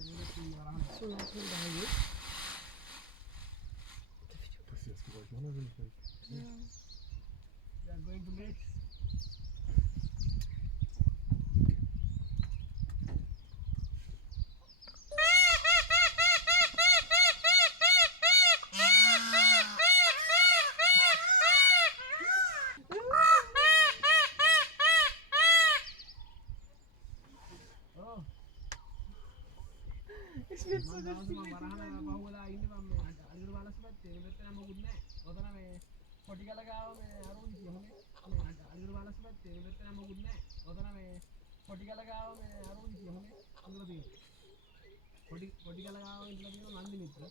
So lass mal da hier. Das ist jetzt Geräusch machen, will ich nicht. We are going to make Ich bin so මම දවස් මම වරහන පහුවලා ඉන්නේ මම මේ අලිගොඩ බලස් පැත්තේ මේ පැත්තේ නම් මොකුත් නැහැ. ඔතන මේ කොටි කල ගාව මේ අරුන් කියමුනේ. මේ අලිගොඩ බලස් පැත්තේ මේ පැත්තේ නම් මොකුත් නැහැ. ඔතන මේ කොටි කල ගාව මේ අරුන් කියමුනේ. ඉඳලා තියෙනවා. කොටි කල ගාව ඉඳලා තියෙනවා නන්දි මිත්‍ර.